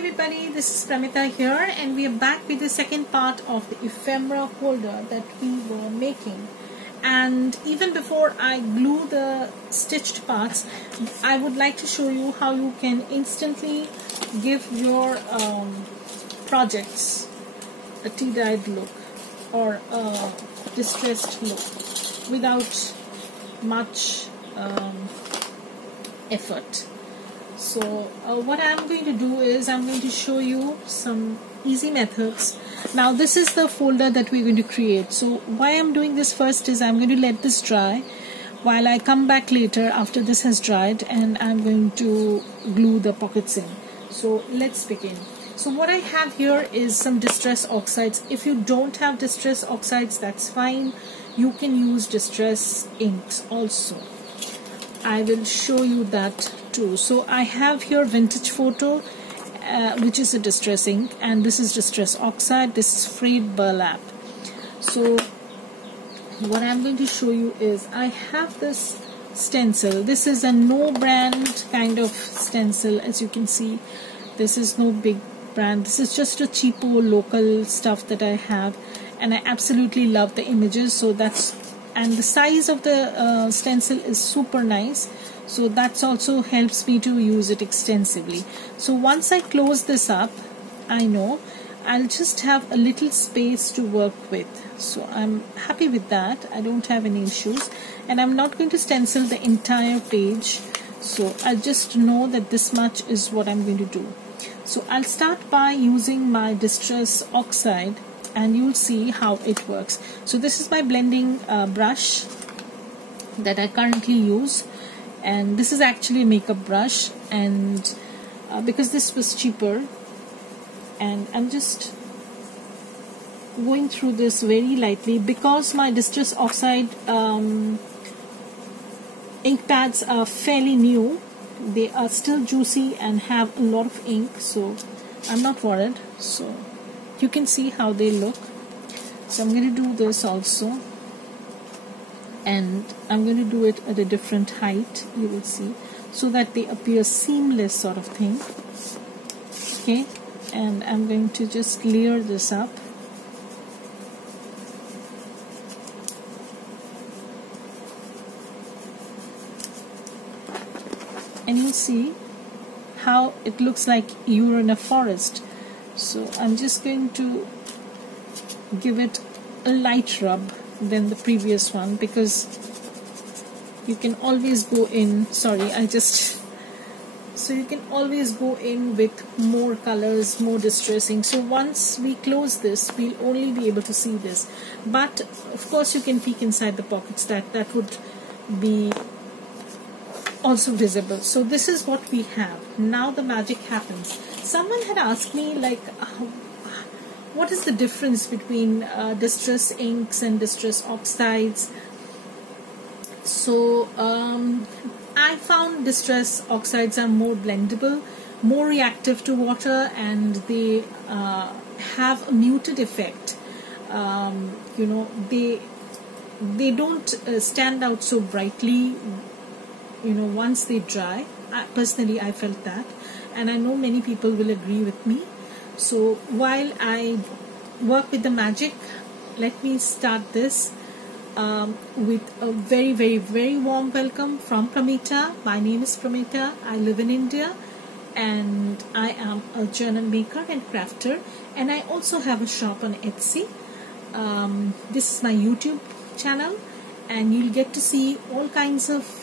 everybody, this is Pramita here, and we are back with the second part of the ephemera holder that we were making. And even before I glue the stitched parts, I would like to show you how you can instantly give your projects a tea-dyed look or a distressed look without much effort. So what I'm going to do is I'm going to show you some easy methods. Now this is the folder that we're going to create. So why I'm doing this first is I'm going to let this dry while I come back later after this has dried, and I'm going to glue the pockets in. So let's begin. So what I have here is some distress oxides. If you don't have distress oxides, that's fine. You can use distress inks also. I will show you that too. So I have here Vintage Photo, which is a distress ink, and this is distress oxide. This is frayed burlap. So what I'm going to show you is I have this stencil. This is a no brand kind of stencil. As you can see, this is no big brand. This is just a cheapo local stuff that I have, and I absolutely love the images. So that's, and the size of the stencil is super nice, so that's also helps me to use it extensively. So once I close this up, I know I'll just have a little space to work with, so I'm happy with that. I don't have any issues, and I'm not going to stencil the entire page, so I just know that this much is what I'm going to do. So I'll start by using my distress oxide, and you'll see how it works. So this is my blending brush that I currently use, and this is actually a makeup brush, and because this was cheaper, and I'm just going through this very lightly because my distress oxide ink pads are fairly new. They are still juicy and have a lot of ink, so I'm not worried. So you can see how they look. So I'm going to do this also, and I'm going to do it at a different height, you will see, so that they appear seamless sort of thing. Okay, and I'm going to just layer this up. And you'll see how it looks like you're in a forest. So I'm just going to give it a light rub than the previous one, because you can always go in, so you can always go in with more colors, more distressing. So once we close this, we'll only be able to see this, but of course you can peek inside the pockets. That would be also visible. So this is what we have. Now the magic happens. Someone had asked me, like, what is the difference between distress inks and distress oxides? So I found distress oxides are more blendable, more reactive to water, and they have a muted effect. You know, they don't stand out so brightly, you know, once they dry. Personally, I felt that, and I know many people will agree with me. So while I work with the magic, let me start this with a very, very, very warm welcome from Pramita. My name is Pramita. I live in India, and I am a journal maker and crafter, and I also have a shop on Etsy. This is my YouTube channel, and you'll get to see all kinds of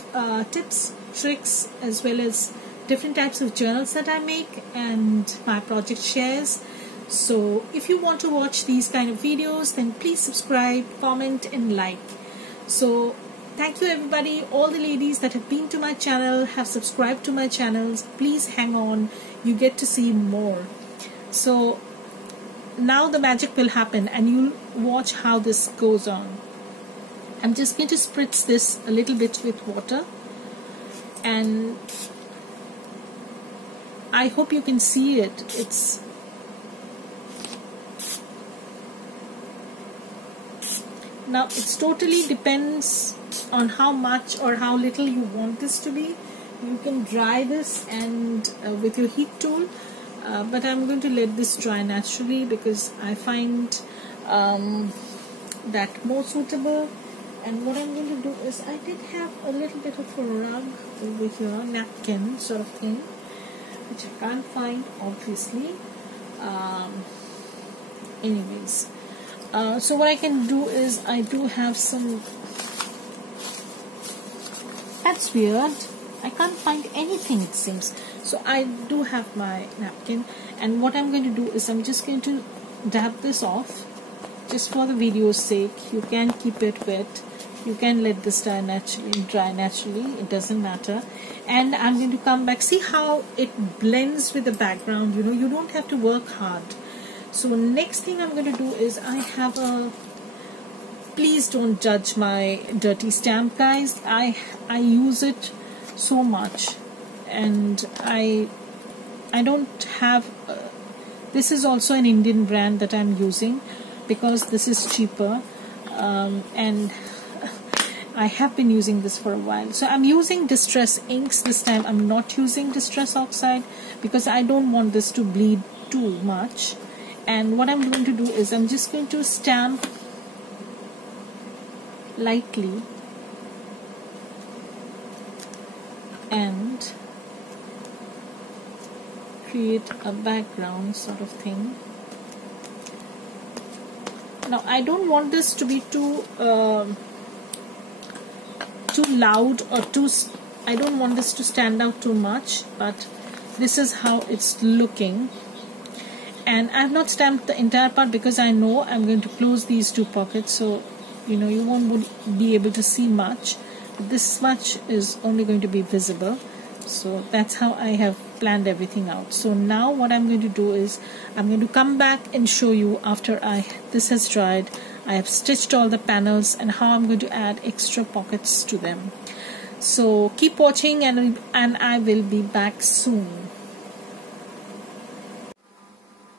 tips, tricks, as well as different types of journals that I make and my project shares. So if you want to watch these kind of videos, then please subscribe, comment, and like. So thank you everybody. All the ladies that have been to my channel, have subscribed to my channels, please hang on, you get to see more. So now the magic will happen, and you'll watch how this goes on. I'm just going to spritz this a little bit with water, and I hope you can see it. It's now, it's totally depends on how much or how little you want this to be. You can dry this and with your heat tool, but I'm going to let this dry naturally because I find that more suitable. And what I'm going to do is, I did have a little bit of a rug over here, napkin sort of thing, which I can't find obviously. Anyways, so what I can do is, I do have some, that's weird, I can't find anything it seems. So I do have my napkin, and what I'm going to do is, I'm just going to dab this off just for the video's sake. You can keep it wet, you can let this dry naturally, it doesn't matter. And I'm going to come back, see how it blends with the background, you know, you don't have to work hard. So next thing I'm going to do is, I have a, please don't judge my dirty stamp guys, I use it so much, and I don't have this is also an Indian brand that I'm using because this is cheaper, and I have been using this for a while. So I'm using Distress inks this time. I'm not using Distress Oxide because I don't want this to bleed too much. And what I'm going to do is, I'm just going to stamp lightly and create a background sort of thing. Now I don't want this to be too loud or I don't want this to stand out too much, but this is how it's looking. And I have not stamped the entire part because I know I'm going to close these two pockets, so you know you won't be able to see much. This much is only going to be visible. So that's how I have planned everything out. So now what I'm going to do is, I'm going to come back and show you after this has dried, I have stitched all the panels, and how I'm going to add extra pockets to them. So keep watching, and I will be back soon.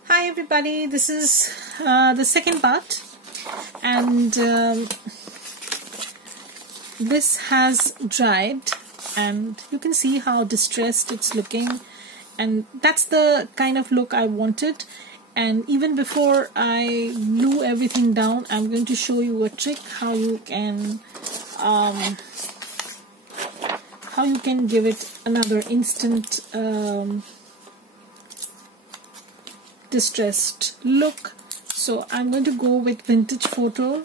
Hi everybody, this is the second part, and this has dried, and you can see how distressed it's looking, and that's the kind of look I wanted. And even before I glue everything down, I'm going to show you a trick how you can give it another instant distressed look. So I'm going to go with Vintage Photo.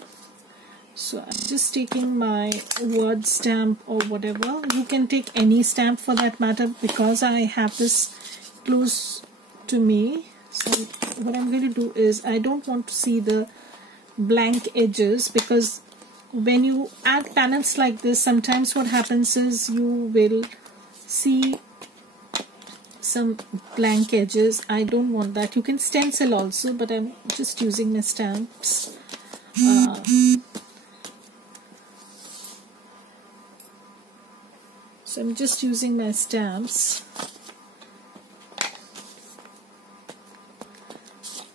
So I'm just taking my word stamp or whatever. You can take any stamp for that matter, because I have this close to me. So what I'm going to do is, I don't want to see the blank edges, because when you add panels like this, sometimes what happens is you will see some blank edges. I don't want that. You can stencil also, but I'm just using my stamps. So I'm just using my stamps,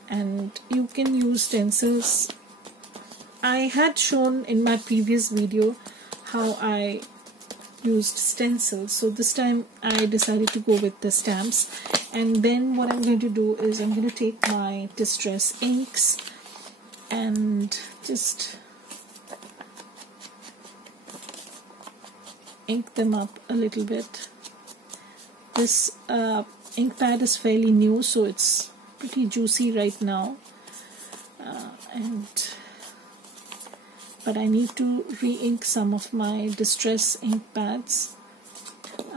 and you can use stencils. I had shown in my previous video how I used stencils, so this time I decided to go with the stamps. And then what I'm going to do is, I'm going to take my Distress inks and just ink them up a little bit. This ink pad is fairly new, so it's pretty juicy right now, but I need to re-ink some of my Distress ink pads,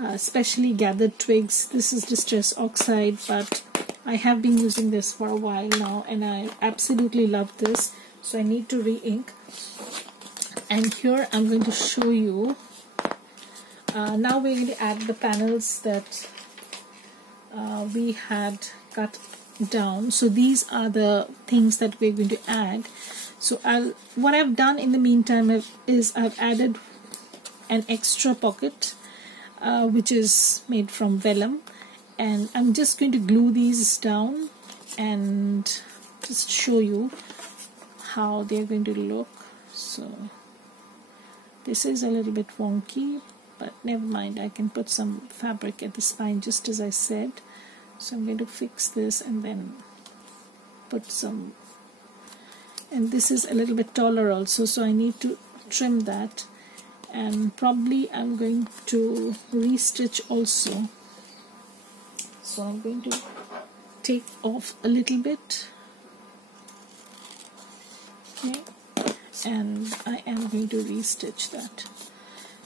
especially Gathered Twigs. This is Distress Oxide, but I have been using this for a while now, and I absolutely love this, so I need to re-ink. And here I'm going to show you. Now we're going to add the panels that we had cut down. So these are the things that we're going to add. So what I've done in the meantime is I've added an extra pocket, which is made from vellum, and I'm just going to glue these down and just show you how they're going to look. So this is a little bit wonky, but never mind, I can put some fabric at the spine just as I said. So I'm going to fix this and then put some, and this is a little bit taller also, so I need to trim that, and probably I'm going to restitch also. So I'm going to take off a little bit, okay, and I am going to restitch that.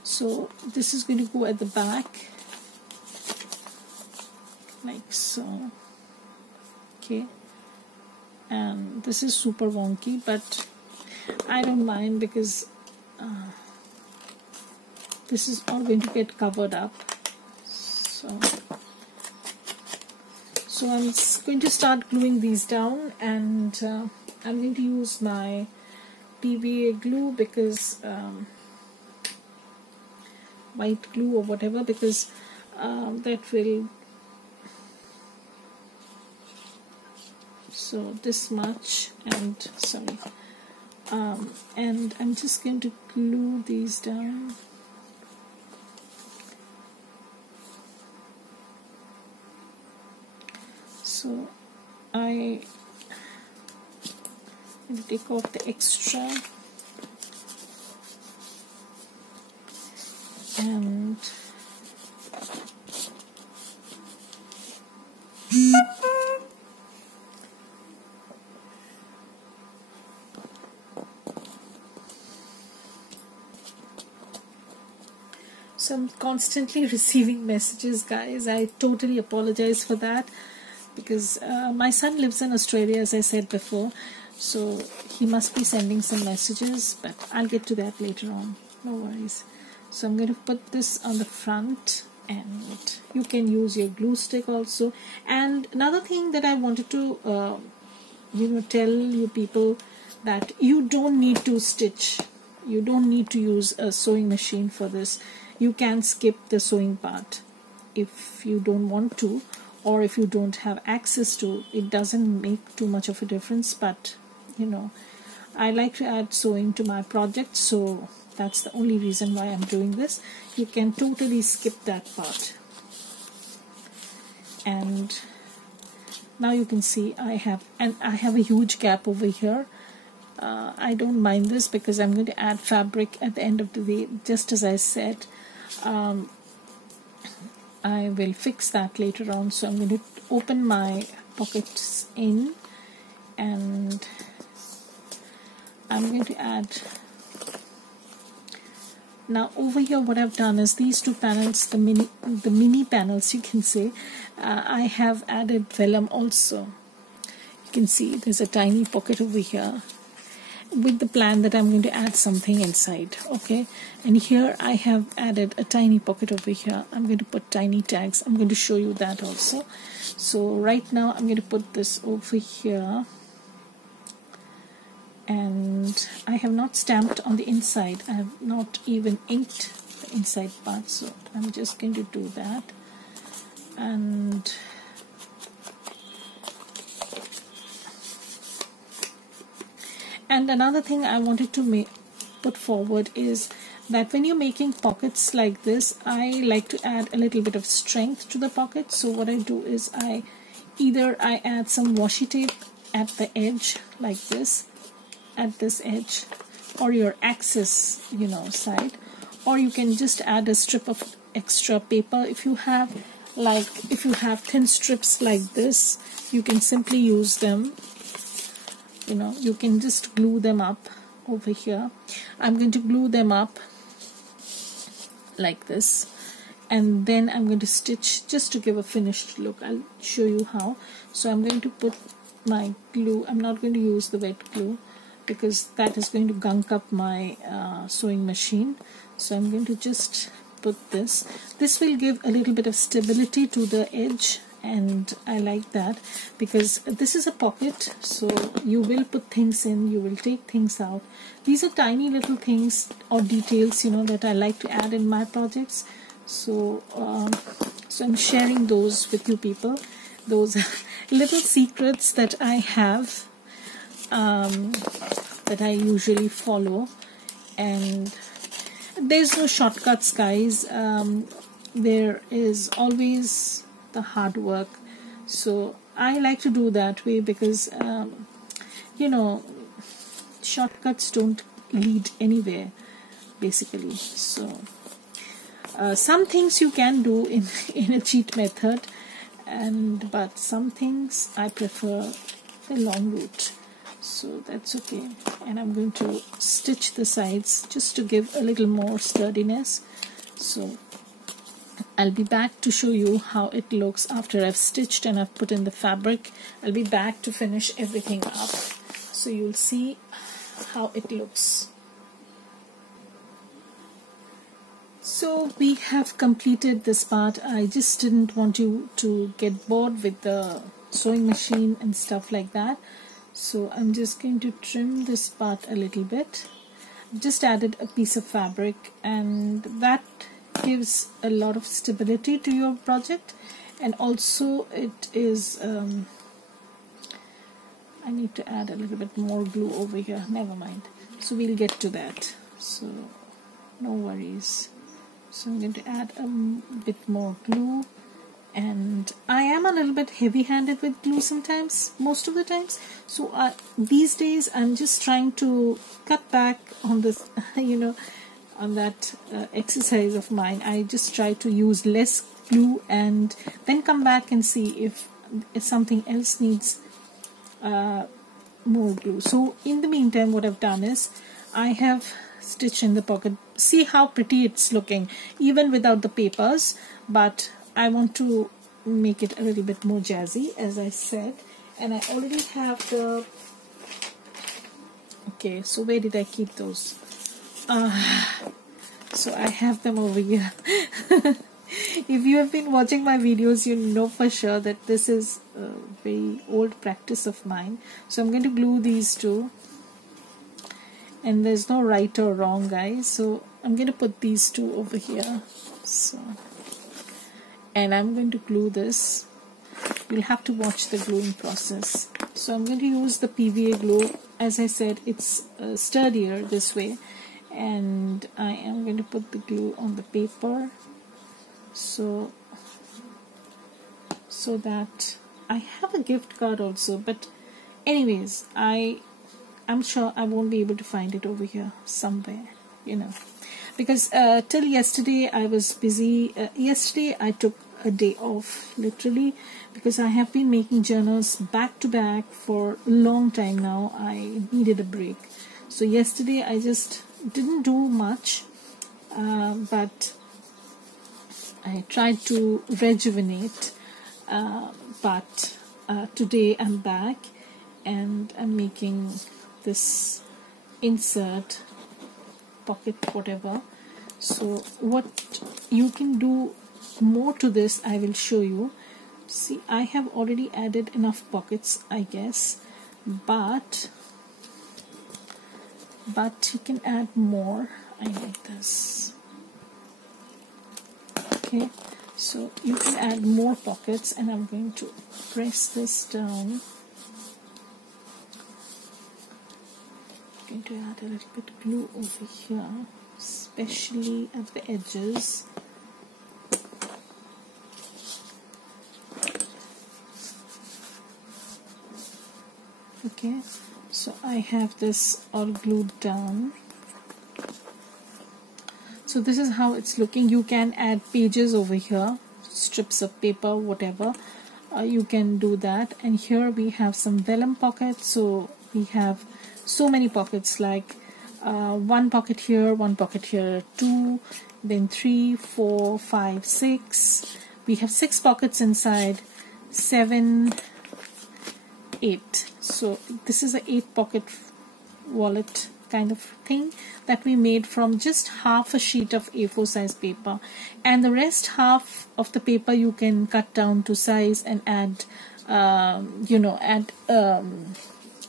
So this is going to go at the back like so, okay, and this is super wonky, but I don't mind because this is all going to get covered up. So I'm going to start gluing these down, and I'm going to use my PVA glue, because white glue or whatever, because that will, so this much, and sorry, and I'm just going to glue these down. So I will take off the extra, and so I'm constantly receiving messages, guys. I totally apologize for that, because my son lives in Australia, as I said before, so he must be sending some messages, but I'll get to that later on, no worries. So I'm going to put this on the front, and you can use your glue stick also. And another thing that I wanted to tell you people, that you don't need to stitch, you don't need to use a sewing machine for this. You can skip the sewing part if you don't want to, or if you don't have access to. It doesn't make too much of a difference, but I like to add sewing to my project, so that's the only reason why I'm doing this. You can totally skip that part. And now you can see I have a huge gap over here. I don't mind this, because I'm going to add fabric at the end of the day, just as I said. I will fix that later on. So I'm going to open my pockets in, and I'm going to add, now over here what I've done is these two panels, the mini panels, you can say, I have added vellum also. You can see there's a tiny pocket over here, with the plan that I'm going to add something inside, okay. And here I have added a tiny pocket over here. I'm going to put tiny tags. I'm going to show you that also. So right now I'm going to put this over here, and I have not stamped on the inside. I have not even inked the inside part, so I'm just going to do that. And another thing I wanted to put forward is that when you're making pockets like this, I like to add a little bit of strength to the pocket. So what I do is I add some washi tape at the edge like this, at this edge, or your axis side, or you can just add a strip of extra paper. If you have thin strips like this, you can simply use them. You can just glue them up over here. I'm going to glue them up like this, and then I'm going to stitch just to give a finished look. I'll show you how. So I'm going to put my glue. I'm not going to use the wet glue, because that is going to gunk up my sewing machine. So I'm going to just put this. This will give a little bit of stability to the edge, and I like that, because this is a pocket, so you will put things in, you will take things out. These are tiny little things or details that I like to add in my projects. So I'm sharing those with you people, those little secrets that I have, that I usually follow. And there's no shortcuts, guys. There is always the hard work, So I like to do that way because you know, shortcuts don't lead anywhere basically. So some things you can do in a cheat method, but some things I prefer the long route, so that's okay. And I'm going to stitch the sides just to give a little more sturdiness. So I'll be back to show you how it looks after I've stitched and I've put in the fabric. I'll be back to finish everything up, so you'll see how it looks. So we have completed this part. I just didn't want you to get bored with the sewing machine and stuff like that. So I'm just going to trim this part a little bit. I've just added a piece of fabric, and that gives a lot of stability to your project. And also it is I need to add a little bit more glue over here. Never mind. So we'll get to that. So no worries. So I'm going to add a bit more glue, and I am a little bit heavy-handed with glue sometimes, most of the times. So these days I'm just trying to cut back on this, you know, on that exercise of mine. I just try to use less glue and then come back and see if something else needs more glue. So in the meantime, what I've done is I have stitched in the pocket. See how pretty it's looking even without the papers, but I want to make it a little bit more jazzy, as I said. And I already have the, okay, so where did I keep those? So I have them over here. If you have been watching my videos, you know for sure that this is a very old practice of mine. So I'm going to glue these two, and there's no right or wrong, guys. So I'm going to put these two over here. So, and I'm going to glue this. You'll have to watch the gluing process. So I'm going to use the PVA glue. As I said, it's sturdier this way. And I am going to put the glue on the paper, so that I have a gift card also, but anyways, I'm sure I won't be able to find it over here somewhere, you know, because till yesterday I was busy. Yesterday I took a day off, literally, because I have been making journals back to back for a long time now. I needed a break. So yesterday I just didn't do much, but I tried to rejuvenate, but today I'm back and I'm making this insert pocket, whatever. So what you can do more to this, I will show you. See, I have already added enough pockets, I guess, but you can add more. I like this. Okay, so you can add more pockets, and I'm going to press this down. I'm going to add a little bit of glue over here, especially at the edges. Okay, so I have this all glued down. So this is how it's looking. You can add pages over here, strips of paper, whatever. You can do that. And here we have some vellum pockets. So we have so many pockets, like one pocket here, 2, then 3, 4, 5, 6. We have 6 pockets inside, 7, 8. So this is a 8 pocket wallet kind of thing that we made from just half a sheet of A4 size paper, and the rest half of the paper you can cut down to size and add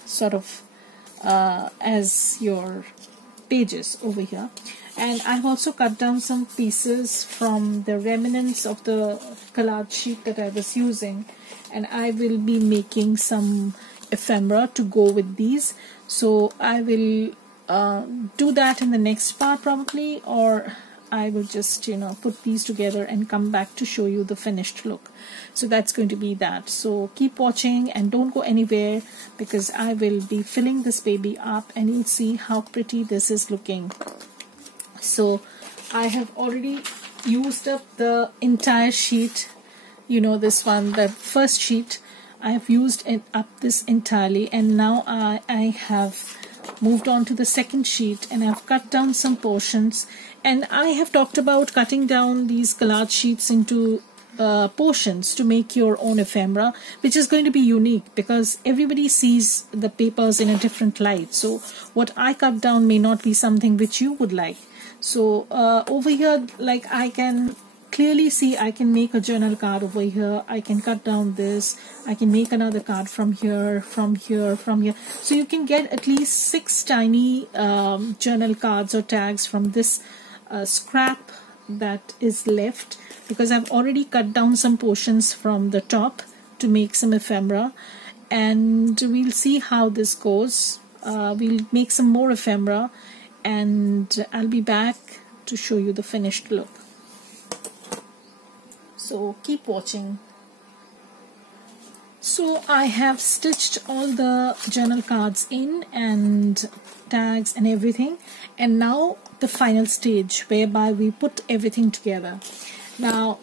sort of as your pages over here. And I've also cut down some pieces from the remnants of the collage sheet that I was using, and I will be making some ephemera to go with these. So I will do that in the next part probably, or I will just, you know, put these together and come back to show you the finished look. So that's going to be that. So keep watching and don't go anywhere, because I will be filling this baby up and you'll see how pretty this is looking. So I have already used up the entire sheet, you know, this one, the first sheet. I have used it up this entirely, and now I have moved on to the second sheet, and I've cut down some portions. And I have talked about cutting down these collage sheets into portions to make your own ephemera, which is going to be unique because everybody sees the papers in a different light. So what I cut down may not be something which you would like. So over here, like, I can clearly see I can make a journal card over here. I can cut down this. I can make another card from here, from here, from here. So you can get at least 6 tiny journal cards or tags from this scrap that is left, because I've already cut down some portions from the top to make some ephemera. And we'll see how this goes. We'll make some more ephemera, and I'll be back to show you the finished look. So keep watching. So I have stitched all the journal cards in and tags and everything, and now the final stage whereby we put everything together. Now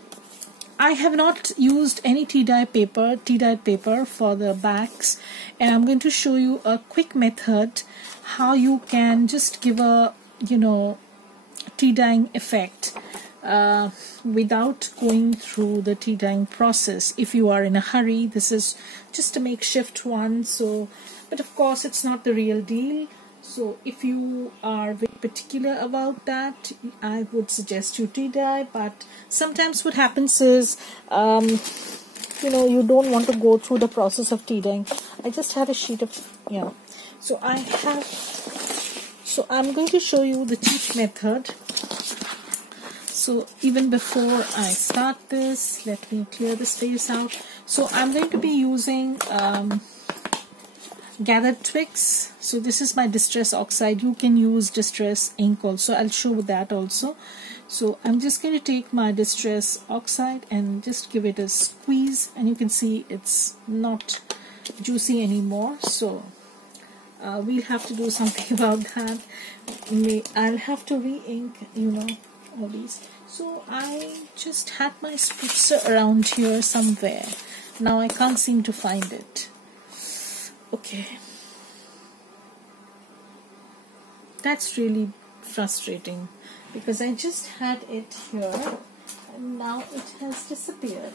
I have not used any tea-dyed paper for the backs, and I'm going to show you a quick method how you can just give a, you know, tea dyeing effect without going through the tea dyeing process. If you are in a hurry, this is just a makeshift one. So, but of course it's not the real deal. So if you are very particular about that, I would suggest you tea dye. But sometimes what happens is, you know, you don't want to go through the process of tea dyeing. I just had a sheet of, yeah. So I'm going to show you the cheap method. So even before I start this, let me clear the space out. So I'm going to be using gathered twigs. So this is my distress oxide. You can use distress ink also. I'll show that also. So I'm just going to take my distress oxide and just give it a squeeze, and you can see it's not juicy anymore. So we'll have to do something about that. I'll have to re-ink, you know, all these. So I just had my spritzer around here somewhere. Now I can't seem to find it. Okay. That's really frustrating, because I just had it here and now it has disappeared.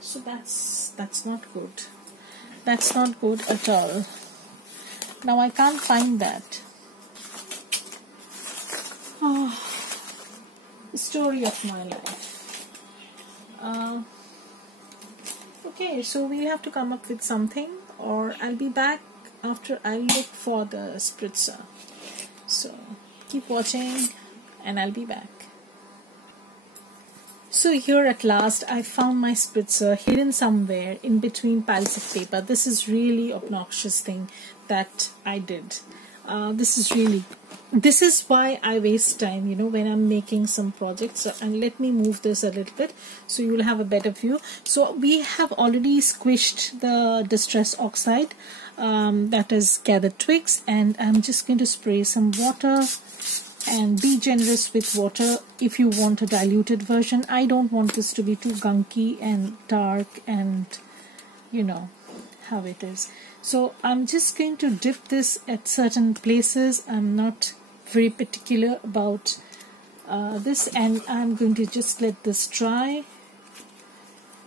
So that's not good. That's not good at all. Now I can't find that. Oh, the story of my life. Okay, so we'll have to come up with something, or I'll be back after I look for the spritzer. So keep watching and I'll be back. So here at last I found my spritzer hidden somewhere in between piles of paper. This is really obnoxious thing that I did. This is why I waste time, you know, when I'm making some projects. So, and let me move this a little bit so you will have a better view. So we have already squished the distress oxide, that is gathered twigs, and I'm just going to spray some water. And be generous with water if you want a diluted version. I don't want this to be too gunky and dark, and you know how it is. So I'm just going to dip this at certain places. I'm not very particular about this, and I'm going to just let this dry.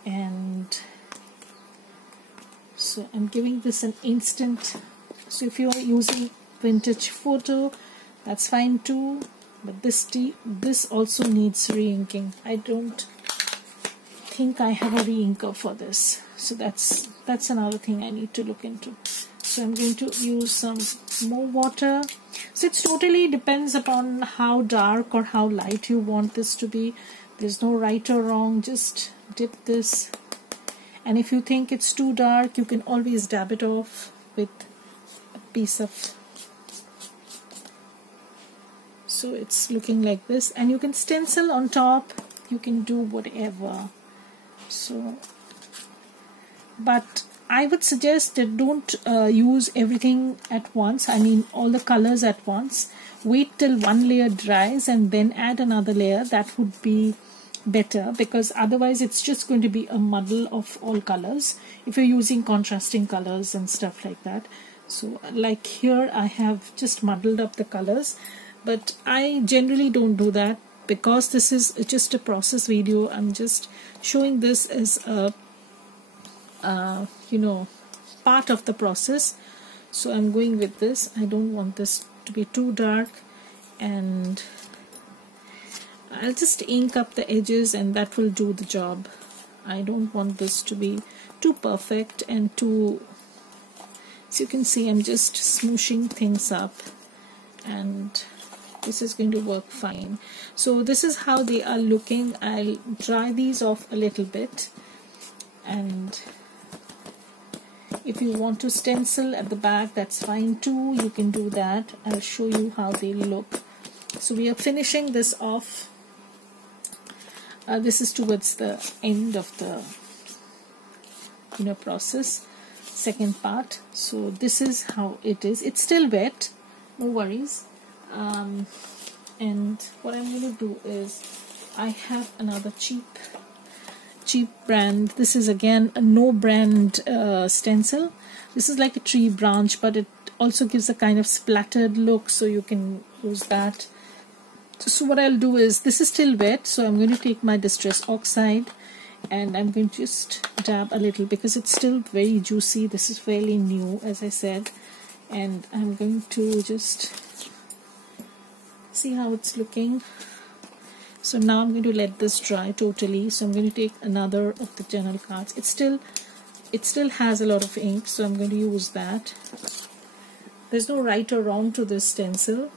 And so I'm giving this an instant. So if you're using vintage photo, that's fine too, but this also needs re-inking. I don't think I have a re-inker for this, so that's another thing I need to look into. So I'm going to use some more water. So it totally depends upon how dark or how light you want this to be. There's no right or wrong. Just dip this, and if you think it's too dark, you can always dab it off with a piece of. So it's looking like this, and you can stencil on top, you can do whatever. So, but I would suggest that don't use everything at once, I mean all the colors at once. Wait till one layer dries and then add another layer. That would be better, because otherwise it's just going to be a muddle of all colors if you're using contrasting colors and stuff like that. So like here I have just muddled up the colors, but I generally don't do that because this is just a process video. I'm just showing this as a you know, part of the process. So I'm going with this. I don't want this to be too dark, and I'll just ink up the edges and that will do the job. I don't want this to be too perfect and too, as you can see, I'm just smooshing things up, and this is going to work fine. So this is how they are looking. I'll dry these off a little bit, and if you want to stencil at the back, that's fine too, you can do that. I'll show you how they look. So we are finishing this off. This is towards the end of the process, second part. So this is how it is. It's still wet, no worries. And what I'm going to do is, I have another cheap brand. This is again a no brand stencil. This is like a tree branch, but it also gives a kind of splattered look, so you can use that. So what I'll do is, this is still wet, so I'm going to take my Distress Oxide and I'm going to just dab a little, because it's still very juicy. This is fairly new, as I said, and I'm going to just see how it's looking. So now I'm going to let this dry totally. So I'm going to take another of the journal cards. It still has a lot of ink, so I'm going to use that. There's no right or wrong to this stencil,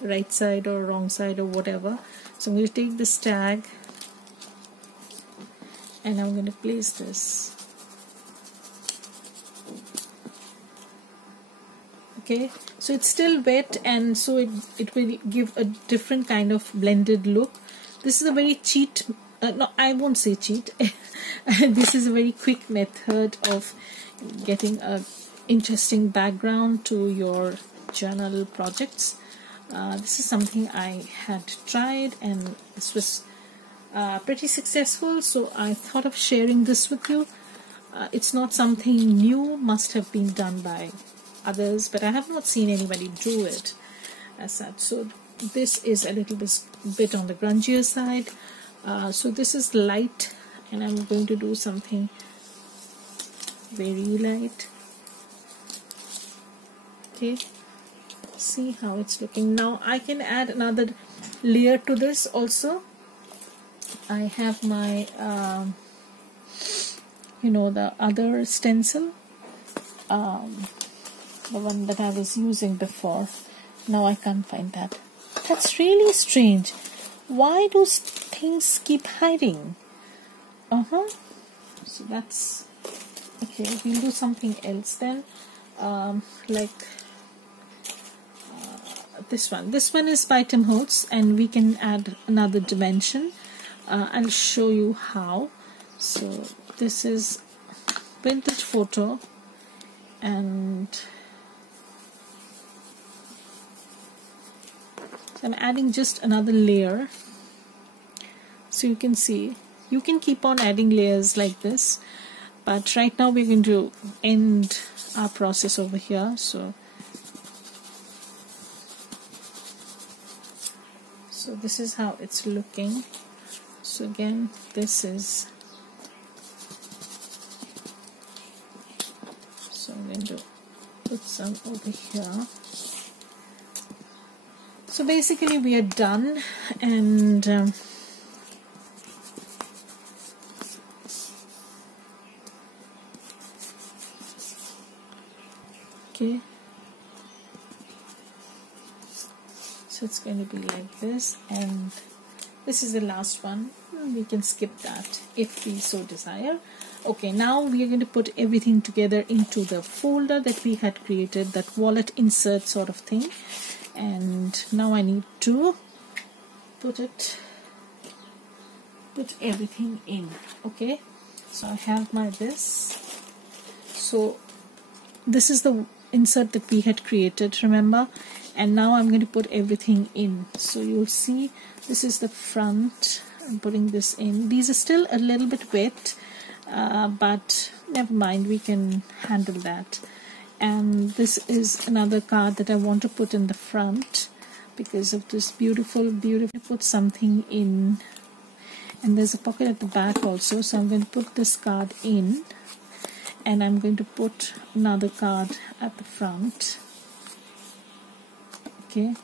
right side or wrong side or whatever. So I'm going to take this tag and I'm going to place this. Okay, so it's still wet, and so it will give a different kind of blended look. This is a very cheat, no, I won't say cheat. This is a very quick method of getting a interesting background to your journal projects. This is something I had tried, and this was pretty successful, so I thought of sharing this with you. It's not something new, must have been done by others, but I have not seen anybody do it as such. So this is a little bit on the grungier side. So this is light, and I'm going to do something very light. Okay, see how it's looking. Now I can add another layer to this also. I have my the other stencil, the one that I was using before. Now I can't find that. That's really strange. Why do things keep hiding? So that's okay. We'll do something else then, like this one. This one is by Tim Holtz, and we can add another dimension. I'll show you how. So this is vintage photo, and so I'm adding just another layer. So you can see, you can keep on adding layers like this, but right now we're going to end our process over here. So this is how it's looking. So again, this is, so I'm going to put some over here. So basically we are done, and okay, so it's going to be like this, and this is the last one. We can skip that if we so desire. Okay, now we are going to put everything together into the folder that we had created, that wallet insert sort of thing. And now I need to put everything in. Okay, so I have my this. So this is the insert that we had created, remember, and now I'm going to put everything in. So you'll see this is the front. I'm putting this in. These are still a little bit wet, but never mind, we can handle that. And this is another card that I want to put in the front because of this beautiful put something in. And there's a pocket at the back also, so I'm going to put this card in, and I'm going to put another card at the front. Okay,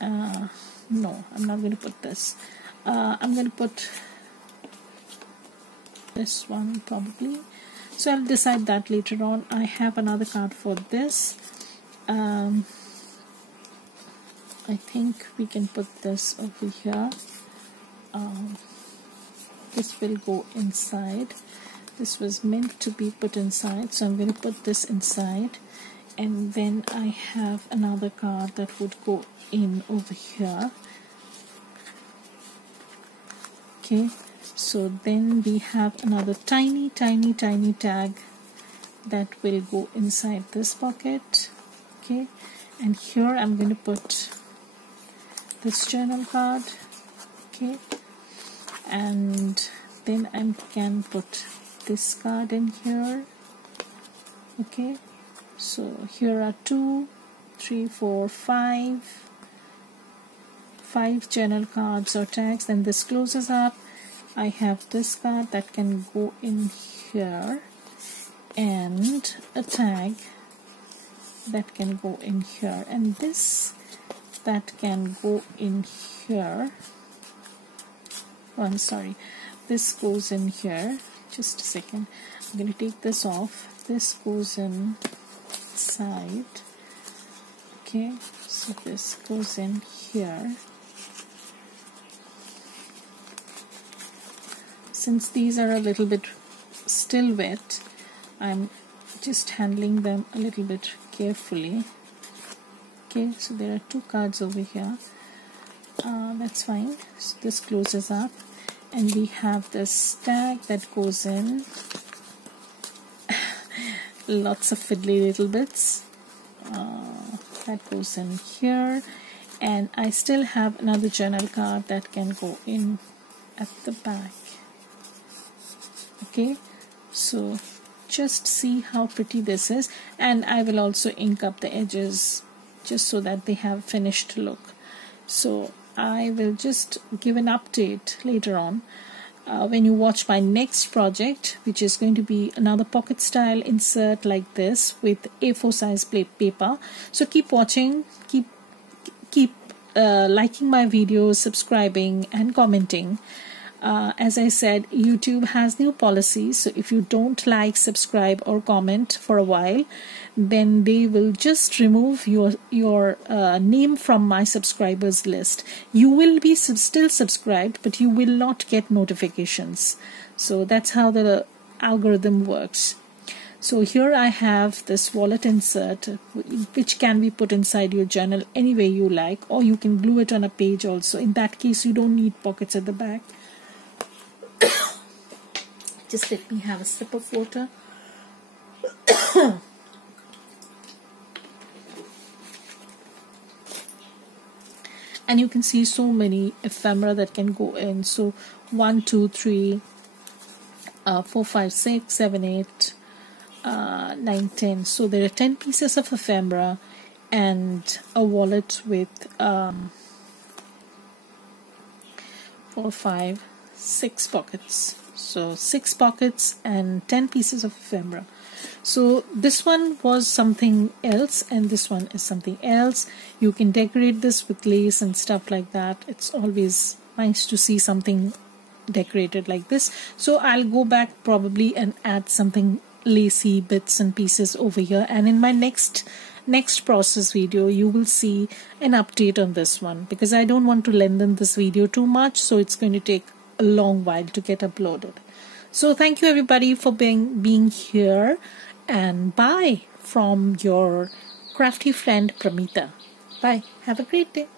no, I'm not going to put this. I'm going to put this one probably, so I'll decide that later on. I have another card for this. I think we can put this over here. This will go inside. This was meant to be put inside, so I'm going to put this inside, and then I have another card that would go in over here. Okay, so then we have another tiny tag that will go inside this pocket. Okay, and here I'm going to put this journal card. Okay, and then I can put this card in here. Okay, so here are 2, 3, 4, 5 journal cards or tags. Then this closes up. I have this card that can go in here, and a tag that can go in here, and this that can go in here. Oh, I'm sorry, this goes in here. Just a second, I'm going to take this off. This goes inside. Okay, so this goes in here. Since these are a little bit still wet, I'm just handling them a little bit carefully. Okay, so there are 2 cards over here. That's fine. So this closes up, and we have this tag that goes in. Lots of fiddly little bits. That goes in here, and I still have another journal card that can go in at the back. Okay, so just see how pretty this is, and I will also ink up the edges just so that they have finished look. So I will just give an update later on when you watch my next project, which is going to be another pocket style insert like this with A4 size paper. So keep watching, keep liking my videos, subscribing and commenting. As I said, YouTube has new policies, so if you don't like, subscribe or comment for a while, then they will just remove your name from my subscribers list. You will be still subscribed, but you will not get notifications. So that's how the algorithm works. So here I have this wallet insert, which can be put inside your journal any way you like, or you can glue it on a page also. In that case, you don't need pockets at the back. Just let me have a sip of water. And you can see so many ephemera that can go in. So 1, 2, 3, 4, 5, 6, 7, 8, 9, 10. So there are 10 pieces of ephemera and a wallet with 4, 5, 6 pockets. So 6 pockets and 10 pieces of ephemera. So this one was something else, and this one is something else. You can decorate this with lace and stuff like that. It's always nice to see something decorated like this. So I'll go back probably and add something lacy bits and pieces over here, and in my next process video you will see an update on this one, because I don't want to lengthen this video too much, so it's going to take a long while to get uploaded. So thank you everybody for being here, and bye from your crafty friend Pramita. Bye. Have a great day.